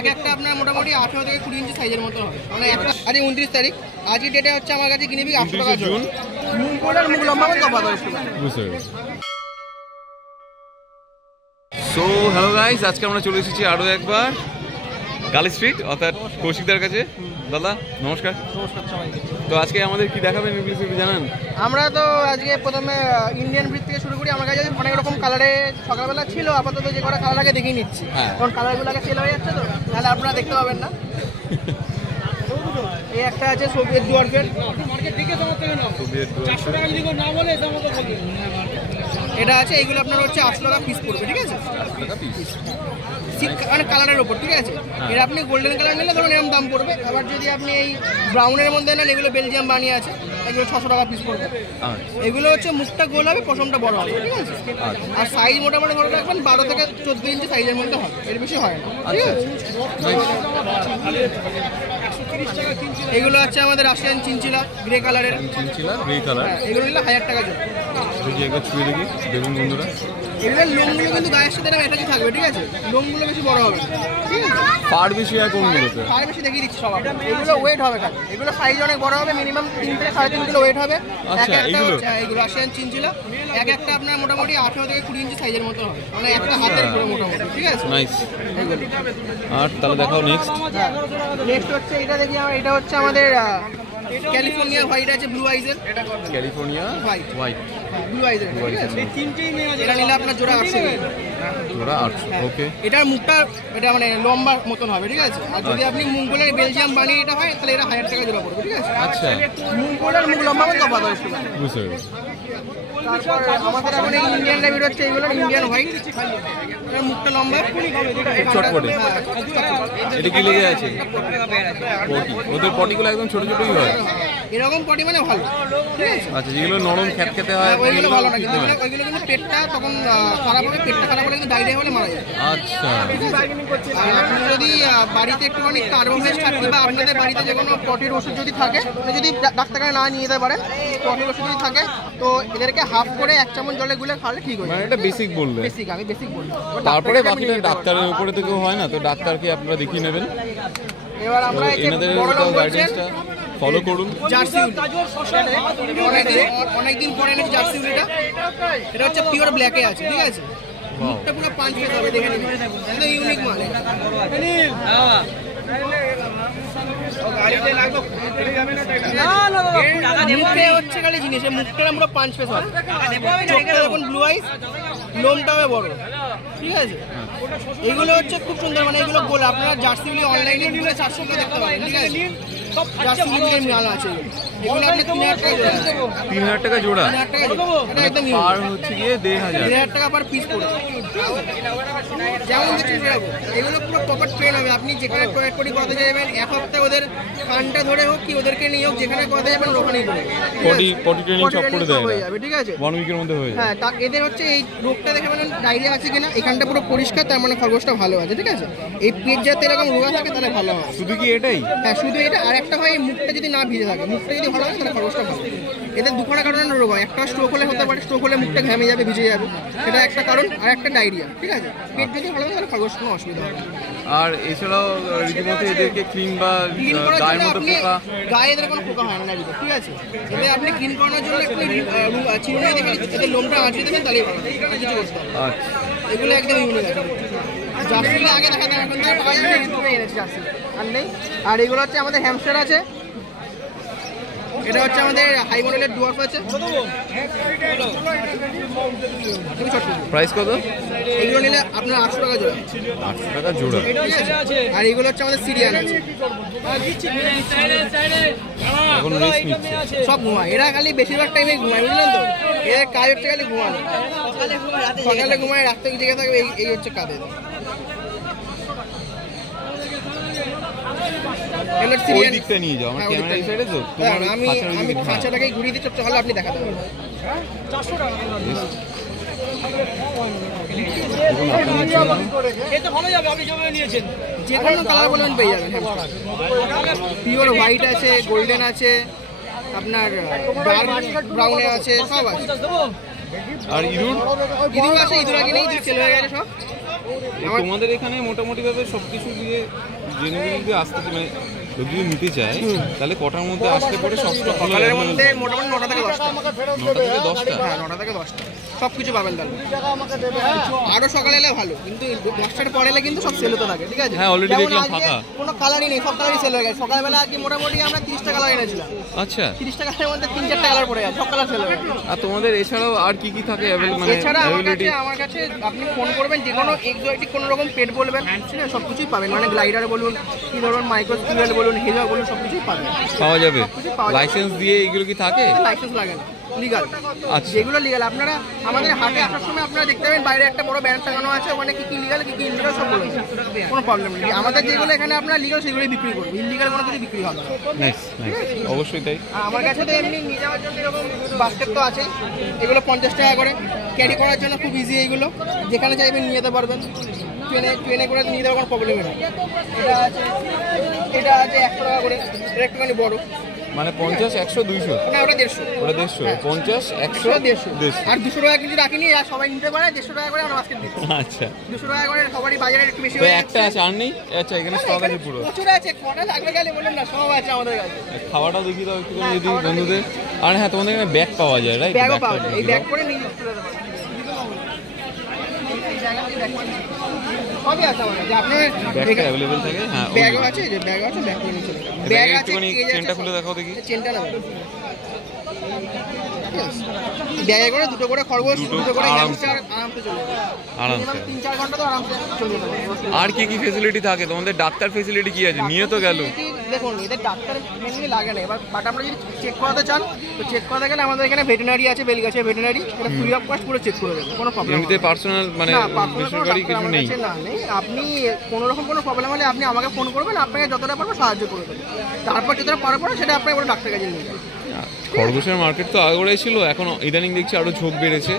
এক একটা আপনার মোটামুটি 18 থেকে 20 ইঞ্চি সাইজের মতো হবে। মানে একটা আজ 29 তারিখ, আজকের ডেটে হচ্ছে আমার কাছে কিনে বিক 800 টাকা জোড়া। মুখ বড় আর মুখ লম্বা করে তফাৎ আছে। সো হ্যালো গাইস, আজকে আমরা চলে এসেছি আরও একবার কালী স্ট্রিট অর্থাৎ কৌশিকদার কাছে। দাদা নমস্কার। নমস্কার সবাইকে। তো আজকে আমাদের কি দেখাবেন এগুলো একটু জানান। আমরা তো আজকে প্রথমে ইন্ডিয়ান ব্রিড থেকে শুরু করি। আমার কাছে অনেক রকম কালারে সকালবেলা ছিল, আপাতত যে কটা কালার আগে দেখিয়ে নিচ্ছি, কারণ কালারগুলো আগে সেল হয়ে যাচ্ছে তো, তাহলে আপনারা দেখতে পাবেন না। এই একটা আছে সোভিয়েত ডুয়ার্ফের, এটা আছে। এইগুলো আপনার হচ্ছে 800 টাকা পিস পড়বে, ঠিক আছে? মানে কালারের ওপর, ঠিক আছে? এটা আপনি গোল্ডেন কালার নিলে ধরুন এরকম দাম পড়বে। আবার যদি আপনি এই ব্রাউনের মধ্যে নেন, এগুলো বেলজিয়াম বানিয়ে আছে, এগুলো 600 টাকা পিস পড়বে। এগুলো হচ্ছে মুখটা গোল হবে, পশমটা বড় হবে, ঠিক আছে? আর সাইজ মোটামুটি ধরে রাখবেন 12 থেকে 14 ইঞ্চি সাইজের মধ্যে হবে, এর বেশি হয় না, ঠিক আছে? এগুলো হচ্ছে আমাদের রাশিয়ান চিনচিলা গ্রে কালারের। এগুলো নিলে 1000 টাকা জোড়া। দেখুন বন্ধুরা, এগুলোর লোমগুলো কিন্তু গায়ের সাথে অ্যাটাচই থাকবে, ঠিক আছে? লোমগুলো বেশি বড় হবে, ঠিক আছে? পার বেশি আর কোনগুলোতে? পার বেশি দেখিয়ে দিচ্ছি সব। এগুলো ওয়েট হবে কাজ, এগুলো সাইজ অনেক বড় হবে, মিনিমাম 3 থেকে 3.5 কিলো ওয়েট হবে। এগুলো রাশিয়ান চিনচিলা, এক একটা আপনার মোটামুটি 18 থেকে 20 ইঞ্চি সাইজের মতো হবে, মানে একটা হাতের পুরো মোটামুটি, ঠিক আছে? নাইস। আর তাহলে দেখাও নেক্সট। নেক্সট হচ্ছে এটা দেখি আমরা, এটা হচ্ছে আমাদের ক্যালিফোর্নিয়া হোয়াইট আছে, ব্লু আইজের। ক্যালিফোর্নিয়া হোয়াইট ব্লু আইজের, ঠিক আছে? এটা নিলে আপনার জোড়া 800 জোড়া 800। ওকে, এটার মুখটা এটা মানে লম্বা মতন হবে, ঠিক আছে? আর যদি আপনি মুখগুলোর বেলজিয়াম বানিয়ে এটা হয়, তাহলে এটা 1000 টাকা জোড়া পড়বে, ঠিক আছে? আচ্ছা, মুখগুলোর মুখ লম্বা করে তফাৎ আছে। বুঝতে পেরেছি। তারপর আমাদের এখন এই ইন্ডিয়ান রেবিট হচ্ছে, এইগুলো ইন্ডিয়ান হোয়াইট, এর মুখটা লম্বা চটপটে। এটা কি লেগে আছে? পটি। ওদের পটিগুলো একদম ছোট ছোটই হয়। এরকম পটি মানে ভালো, ঠিক আছে? আচ্ছা, যেগুলো নরম খ্যাতখ্যাতে হয় ওইগুলো ভালো না, কিন্তু ওইগুলো কিন্তু পেটটা তখন খারাপ হবে, পেটটা খারাপ হলে কিন্তু ডায়রিয়া হলে মারা যায়। আচ্ছা, আর আপনি যদি বাড়িতে একটুখানি কার্বোভেজ থাকে বা আপনাদের বাড়িতে যে কোনো পটির ওষুধ যদি থাকে, যদি ডাক্তারখানে না নিয়ে যেতে পারেন, পটির ওষুধ যদি থাকে, তো এদেরকে হাফ করে 1 চামচ জলে গুলে খাওয়ালে ঠিক হয়ে যায়। মানে এটা বেসিক বললে? বেসিক, আমি বেসিক বললাম। তারপরে বাকিটা ডাক্তারের উপরে থেকেও হয় না, তো ডাক্তারকে আপনারা দেখিয়ে নেবেন। এবার আমরা এনাদের গাইডেন্সটা ফলো করুন। জার্সি অনেকদিন পরে এনেছি জার্সি উলিটা। এটা হচ্ছে পিওর ব্ল্যাকে আছে, ঠিক আছে? মুখটা পুরো 5 ফেস হবে, দেখে নিন, একদম ইউনিক মাল। মুখে হচ্ছে খালি জিনিস, মুখটা আমরা 5 ফেস হবে, চোখটা যখন ব্লু আইস, লোমটাও বড়, ঠিক আছে? এগুলো হচ্ছে খুব সুন্দর, মানে এগুলো গোল। আপনারা জার্সি উলি অনলাইনে নিলে 400 টাকা দেখতে পাবেন, ঠিক আছে? জার্সি উলির মাল আছে, এগুলো আপনি 3000 টাকা জোড়া। 3000 টাকা জোড়া? 3000 টাকা জোড়া, একদম পার হচ্ছে গিয়ে 1500 টাকা পার পিস পড়ে। যেমন দেখছেন সেরকম, এগুলো পুরো প্রপার ট্রেন হবে। আপনি যেখানে টয়লেট পটি করতে যাবেন, এক সপ্তাহে ওদের কানটা ধরে হোক কি ওদেরকে নিয়ে হোক, যেখানে করতে যাবেন ওখানেই পটি ট্রেনিং সব করে দেয়, হয়ে যাবে, ঠিক আছে? 1 উইকের মধ্যে হয়ে যায়। হ্যাঁ, এদের হচ্ছে এই রোগটা দেখে মানে ডায়রিয়া আছে কিনা, এখানটা পুরো পরিষ্কার, তার মানে খরগোশটা ভালো আছে, ঠিক আছে? এই পেট যাতে এরকম রোগা থাকে তাহলে ভালো হয়। শুধু কি এটাই? হ্যাঁ, শুধু এটা। আর একটা হয় মুখটা যদি না ভিজে থাকে, মুখটা যদি ভালো হয় তাহলে খরগোশটা ভালো। এদের দুখানা কারণে রোগ হয়, একটা স্ট্রোক হলে হতে পারে, স্ট্রোক হলে মুখটা ঘেমে যাবে, ভিজে যাবে, সেটা একটা কারণ। আর একটা ডায়রিয়া, ঠিক আছে? পেট যদি ভালো হয় তাহলে খরগোশ কোনো অসুবিধা হবে। আর এছাড়াও রীতিমতো এদেরকে ক্লিন বা গায়ের মধ্যে পোকা, গায়ে এদের কোনো পোকা হয় না, ঠিক আছে? এদের আপনি ক্লিন করানোর জন্য একটু চিরুনি দিয়ে এদের লোমটা আঁচিয়ে দেবেন, তাহলেই ভালো, আর কিছু করতে হবে। আচ্ছা, এগুলো একদম ইউনিক আছে। জার্সিগুলো আগে দেখাতাম, এখন তো এনেছি জার্সি আর নেই। আর এগুলো হচ্ছে আমাদের হ্যামস্টার আছে। এটা হচ্ছে আমাদের হাই মডেলের ডুয়ার্ফ আছে। প্রাইস কত? এগুলো নিলে আপনার 800 টাকা জোড়া। 800 টাকা জোড়া, আর এগুলো হচ্ছে আমাদের সিরিয়ান আছে। এখন রেস্ট নিচ্ছে, সব ঘুমায় এরা, খালি বেশিরভাগ টাইমে ঘুমায়, বুঝলেন তো? এর কাজ হচ্ছে খালি ঘুমানো, সকালে ঘুমায়, রাত্রে জেগে থাকবে, এই হচ্ছে কাজে। ওই দিকটা নিয়ে যাও, আমার ক্যামেরা এই সাইডে তো, আমি খাঁচাটাকে ঘুরিয়ে দিচ্ছি, তাহলে আপনি দেখাতে পারবেন। 400 টাকা যে কোনো কালার বলবেন পেয়ে যাবেন। পিওর হোয়াইট আছে, গোল্ডেন আছে, আপনার ডার্ক ব্রাউনে আছে, সব আছে। আর ইঁদুর? ইঁদুর আছে, ইঁদুর আগে নেই, সেল হয়ে গেছে সব। তোমাদের এখানে মোটামুটি ভাবে সবকিছু দিয়ে জেনুইনলি যদি আসতে মানে লোক যদি নিতে চায় তাহলে কটার মধ্যে আসতে পারে? সব স্টক হলো সকালের মধ্যে মোটামুটি 9টা থেকে 10টা। 9টা থেকে 10টা? হ্যাঁ 9টা থেকে 10টা সব কিছু পাবেন তাহলে। আরো সকালে এলে ভালো, কিন্তু 10টার পরে এলে কিন্তু সব সেল হতে থাকে, ঠিক আছে? হ্যাঁ, already যেমন দেখলাম আজকে ফাঁকা। কোনো কালারই নেই, সব কালারই সেল হয়ে গেছে। সকালবেলা আজকে মোটামুটি আমরা 30টা কালার এনেছিলাম। আচ্ছা, 30টা কালারের মধ্যে 3-4টা কালার পড়ে গেছে, সব কালার সেল হয়ে গেছে। আর তোমাদের এছাড়াও আর কি কি থাকে মানে এছাড়া অ্যাভেলেবিলিটি? আমার কাছে আপনি ফোন করবেন, যে কোনো এক্সোটিক কোনো রকম পেট বলবেন, ঠিক আছে, সব কিছুই পাবেন। মানে গ্লাইডার বলুন, কি ধরুন মাইক্রো স্কুইরাল বলুন, হেজা বলুন, সব কিছুই পাবেন, পাওয়া যাবে। পাওয়া যাবে। লাইসেন্স দিয়ে এগুলো কি থাকে? লাইসেন্স লাগে না, লিগাল। আচ্ছা, যেগুলো লিগাল আপনারা আমাদের হাটে আসার সময় আপনারা দেখতে পাবেন বাইরে একটা বড় ব্যানার টাঙানো আছে, ওখানে কি কি লিগাল কি কি ইনলিগাল সব বলে দেবে। কোনো প্রবলেম নেই। আমাদের যেগুলো এখানে আপনারা লিগাল সেগুলোই বিক্রি করবো, ইনলিগাল কোনো কিছু বিক্রি হবে না। নাইস নাইস, অবশ্যই তাই। আর আমার কাছে তো এমনি নিয়ে যাওয়ার জন্য এরকম বাস্কেট তো আছে, এগুলো 50 টাকা করে। ক্যারি করার জন্য খুব ইজি, এইগুলো যেখানে চাইবেন নিয়ে যেতে পারবেন। ট্রেনে করে নিয়ে যাওয়ার কোনো প্রবলেম নেই। এটা আছে 100 টাকা করে, এটা একটুখানি বড়। মানে 50, 100, 200? না, ওটা 150। ওটা 150, 50, 100, 150। আর 200 টাকা কিন্তু রাখিনি, আর সবাই নিতে পারে। 150 টাকা করে আমরা বাস্কেট দিচ্ছি। আচ্ছা, 200 টাকা করে সবারই বাজারে একটু বেশি তো হয়ে একটা আছে আর নেই? আচ্ছা, এখানে স্টক আছে পুরো? প্রচুর আছে, কটা লাগবে গেলে বলেন না, সব আছে আমাদের কাছে। খাওয়াটা দেখি দাও একটু যদি বন্ধুদের। আর হ্যাঁ, তোমাদের এখানে ব্যাগ পাওয়া যায়, রাইট? ব্যাগও পাওয়া যায়, এই ব্যাগ করে নিয়ে যেতে পারবেন। সবই আছে আমার কাছে। আপনার ব্যাগটা অ্যাভেলেবেল থাকে? হ্যাঁ, ব্যাগও আছে, যে ব্যাগও আছে, ব্যাগ করে নিয়ে চলে যাবেন। ব্যাগ আছে, একটুখানি চেনটা খুলে দেখাও দেখি। চেনটা নেবেন। ব্যাগে করে দুটো করে খরগোশ, দুটো করে হ্যামস্টার আরামসে চলে যাবে। আরামসে। 3-4 ঘন্টা তো আরামসে চলে যেতে পারবে। আর কি কি ফেসিলিটি থাকে তোমাদের? ডাক্তার ফেসিলিটি কি আছে? নিয়ে তো গেল। দেখুন, এদের ডাক্তার মেনলি লাগে না, এবার বাট আমরা যদি চেক করাতে চান তো চেক করাতে গেলে আমাদের এখানে ভেটেরিনারি আছে, বেলগাছে ভেটেরিনারি, এটা ফ্রি অফ কস্ট পুরো চেক করে দেবে, কোনো প্রবলেম এমনিতে পার্সোনাল মানে বেসরকারি কিছু নেই? না, নেই। আপনি কোনো রকম কোনো প্রবলেম হলে আপনি আমাকে ফোন করবেন, আপনাকে যতটা পারবো সাহায্য করে দেবো। তারপর যতটা পারবো সেটা আপনাকে কোনো ডাক্তার কাছে নিয়ে যাবেন। খরগোশের মার্কেট তো আগেই ছিল, এখন ইদানিং দেখছি আরো ঝোঁক বেড়েছে,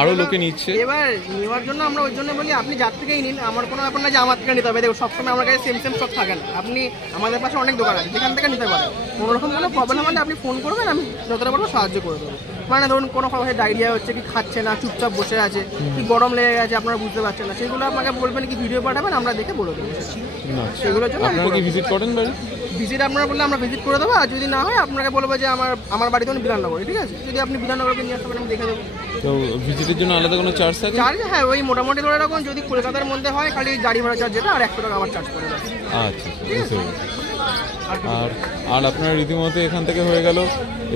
আরো লোকে নিচ্ছে। এবার নেওয়ার জন্য আমরা ওই জন্য বলি আপনি যার থেকেই নিন, আমার কোনো ব্যাপার না যে আমার থেকে নিতে হবে। দেখুন, সবসময় আমার কাছে সেম স্টক থাকে না। আপনি আমাদের পাশে অনেক দোকান আছে, যেখান থেকে নিতে পারেন। কোনো রকম কোনো প্রবলেম হলে আপনি ফোন করবেন, আমি যতটা পারবো সাহায্য করে দেবো। মানে ধরুন কোনো সময় ডায়রিয়া হচ্ছে, কি খাচ্ছে না, চুপচাপ বসে আছে, কি গরম লেগে গেছে, আপনারা বুঝতে পারছেন না, সেগুলো আপনাকে বলবেন, কি ভিডিও পাঠাবেন, আমরা দেখে বলে দেবো। সেগুলোর জন্য আপনারা কি ভিজিট করেন বাড়ি? ভিজিট আপনারা বললে আমরা ভিজিট করে দেবো, আর যদি না হয় আপনাকে বলবো যে আমার বাড়িতে বিধাননগরে, ঠিক আছে? যদি আপনি বিধাননগরকে নিয়ে আসতে পারেন, আমি দেখে দেবো। তো ভিজিটের জন্য আলাদা কোনো চার্জ থাকে? চার্জ, হ্যাঁ, ওই মোটামুটি ধরে রাখুন, যদি কলকাতার মধ্যে হয় খালি গাড়ি ভাড়া চার্জ যেটা, আর 100 টাকা আমার চার্জ করে দেবে। আচ্ছা, বুঝতে পেরেছি। আর আপনার রীতিমতো এখান থেকে হয়ে গেল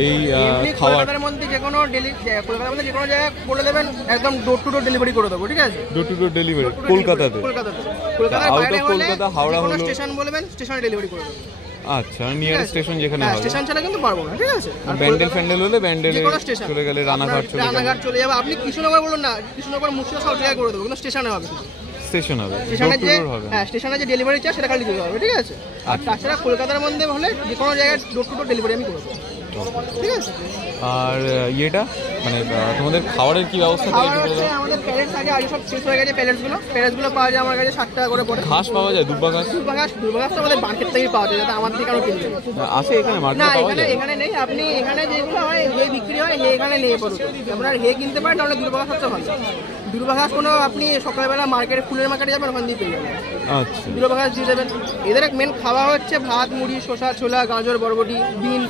এই খাবার? কলকাতার মধ্যে যে কোনো কলকাতার মধ্যে যে কোনো জায়গায় বলে দেবেন, একদম ডোর টু ডোর ডেলিভারি করে দেবো, ঠিক আছে? ডোর টু ডোর ডেলিভারি কলকাতাতে? কলকাতার বাইরে হলে কলকাতা, হাওড়া হলো স্টেশন বলবেন, স্টেশনে ডেলিভারি করে দেবো। আচ্ছা, নিয়ার স্টেশন যেখানে হবে। স্টেশন ছাড়া কিন্তু পারবো না, ঠিক আছে? আর ব্যান্ডেল হলে ব্যান্ডেলে চলে গেলে, রানাঘাট চলে যাবে। আপনি কৃষ্ণনগর বলুন না, কৃষ্ণনগর মুর্শিদাবাদ সব জায়গায় করে দেবো, কিন্তু স্টেশনে হবে। স্টেশন হবে, স্টেশনে যে স্টেশনে যে ডেলিভারি চার্জ সেটা খালি দিতে হবে, ঠিক আছে? আর তাছাড়া কলকাতার মধ্যে হলে যে কোনো জায়গায় ডোর টু ডোর ডেলিভারি আমি করে দেবো, ঠিক আছে? আর ইয়েটা মানে তোমাদের খাবারের কি ব্যবস্থা থাকে? আমাদের প্যালেটস আগে সব শেষ হয়ে গেছে। প্যালেটসগুলো পাওয়া যায় আমার কাছে 60 টাকা করে পড়ে। ঘাস পাওয়া যায়? দুব্বা ঘাস তো আমাদের মার্কেট থেকেই পাওয়া যায়, যাতে আমার থেকে আরো কিনবে। আছে এখানে মার্কেটে না, পাওয়া যায়? এখানে নেই। আপনি এখানে যেগুলো হয় হে বিক্রি হয়, হে এখানে নিয়ে পড়ুন। আপনার হে কিনতে পারেন, তাহলে দুর্বা ঘাস সবচেয়ে ভালো। দুর্বা ঘাস কোনো আপনি সকালবেলা মার্কেটে, ফুলের মার্কেটে যাবেন, ওখান দিয়ে পেয়ে যাবেন। আচ্ছা, দুর্বা ঘাস দিয়ে দেবেন। এদের মেন খাওয়া হচ্ছে ভাত, মুড়ি, শসা, ছোলা, গাজর, বরবটি, বিন,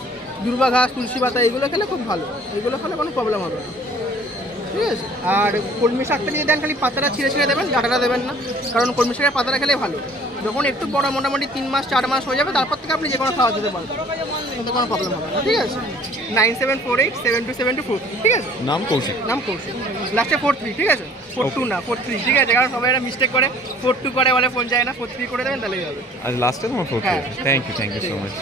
দুর্বা ঘাস, তুলসী পাতা, এগুলো খেলে খুব ভালো। এগুলো খেলে কোনো প্রবলেম হবে না, ঠিক আছে? আর কলমি শাকটা যদি দেন, খালি পাতাটা ছিঁড়ে দেবেন, ডাঁটাটা দেবেন না, কারণ কলমি শাকের পাতাটা খেলে ভালো। যখন একটু বড়, মোটামুটি 3 মাস 4 মাস হয়ে যাবে, তারপর থেকে আপনি যে কোনো খাওয়া দিতে পারবেন, কিন্তু কোনো প্রবলেম হবে না, ঠিক আছে? 9748727224, ঠিক আছে? নাম কৌশিক? নাম কৌশিক, লাস্টে 43, ঠিক আছে? 42 না, 43, ঠিক আছে? কারণ সবাই একটা মিস্টেক করে 42 করে বলে, ফোন যায় না, 43 করে দেবেন, তাহলেই হবে। আজ লাস্টে তোমার 43? Thank you so much.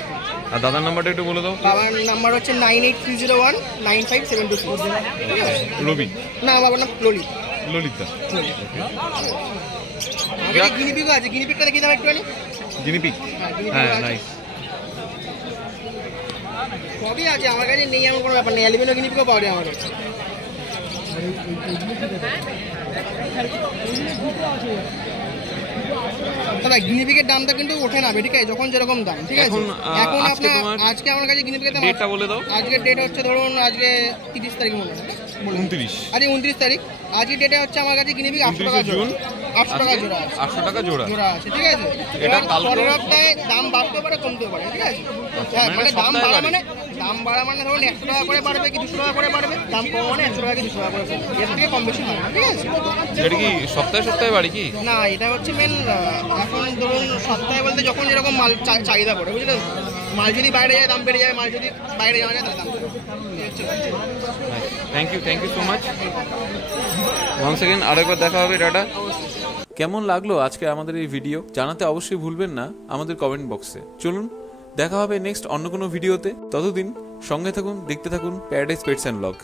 আর দাদার নাম্বারটা একটু বলে দাও। বাবার নাম্বার হচ্ছে 9830195726, ঠিক আছে? রবি? না, বাবার নাম ললিতা। গিনিপিগও আছে, গিনিপিগটা দেখিয়ে দাও একটুখানি। গিনিপিগ? হ্যাঁ, নাইস। সবই আছে আমার কাছে, নেই এমন কোনো ব্যাপার নেই। অ্যালুমিনিয়াম গিনিপিগও পাওয়া যায় আমার কাছে। তবে গিনিপিগের দামটা কিন্তু ওঠে না, ঠিক আছে? যখন যেরকম দাম, ঠিক আছে? এখন আজকে আমার কাছে গিনিপিগের দাম, ডেটটা বলে দাও। আজকের ডেট হচ্ছে ধরুন আজকে 30 তারিখ মনে হয়, 29? আজকে 29 তারিখ। আজকের ডেটে হচ্ছে আমার কাছে গিনিপিগ 800 টাকা জোড়া। 800 টাকা জোড়া আছে। 800 টাকা জোড়া। জোড়া আছে, ঠিক আছে। এটা এবার কালকে- পরের সপ্তাহে দাম বাড়তে পারে কমতে পারে, ঠিক আছে। হ্যাঁ, মানে মানে দাম সপ্তাহে বাড়া বাড়ে। দাম বাড়া মানে ধরুন 100 টাকা করে বাড়বে কি 200 টাকা করে বাড়বে, দাম কম মানে 100 টাকা কি 200 টাকা করে কমবে। এর থেকে কম বেশি হয় না, ঠিক আছে। এটা কি সপ্তাহে সপ্তাহে বাড়ি কি? না, এটা হচ্ছে মেন এখন ধরুন সপ্তাহে বলতে যখন যেরকম মাল চাহিদা পড়ে, বুঝলেন। মাল যদি বাইরে যায় দাম বেড়ে যায়, মাল যদি বাইরে যাওয়া যায় তাহলে দাম কমে। এই হচ্ছে ব্যাপার। Thank you so much. One second, আরেকবার দেখা হবে, টাটা। কেমন লাগলো আজকে আমাদের এই ভিডিও জানাতে অবশ্যই ভুলবেন না আমাদের কমেন্ট বক্সে। চলুন দেখা হবে নেক্সট অন্য কোনো ভিডিওতে। ততদিন সঙ্গে থাকুন, দেখতে থাকুন প্যারাডাইস পেটস অ্যান্ড ব্লগ।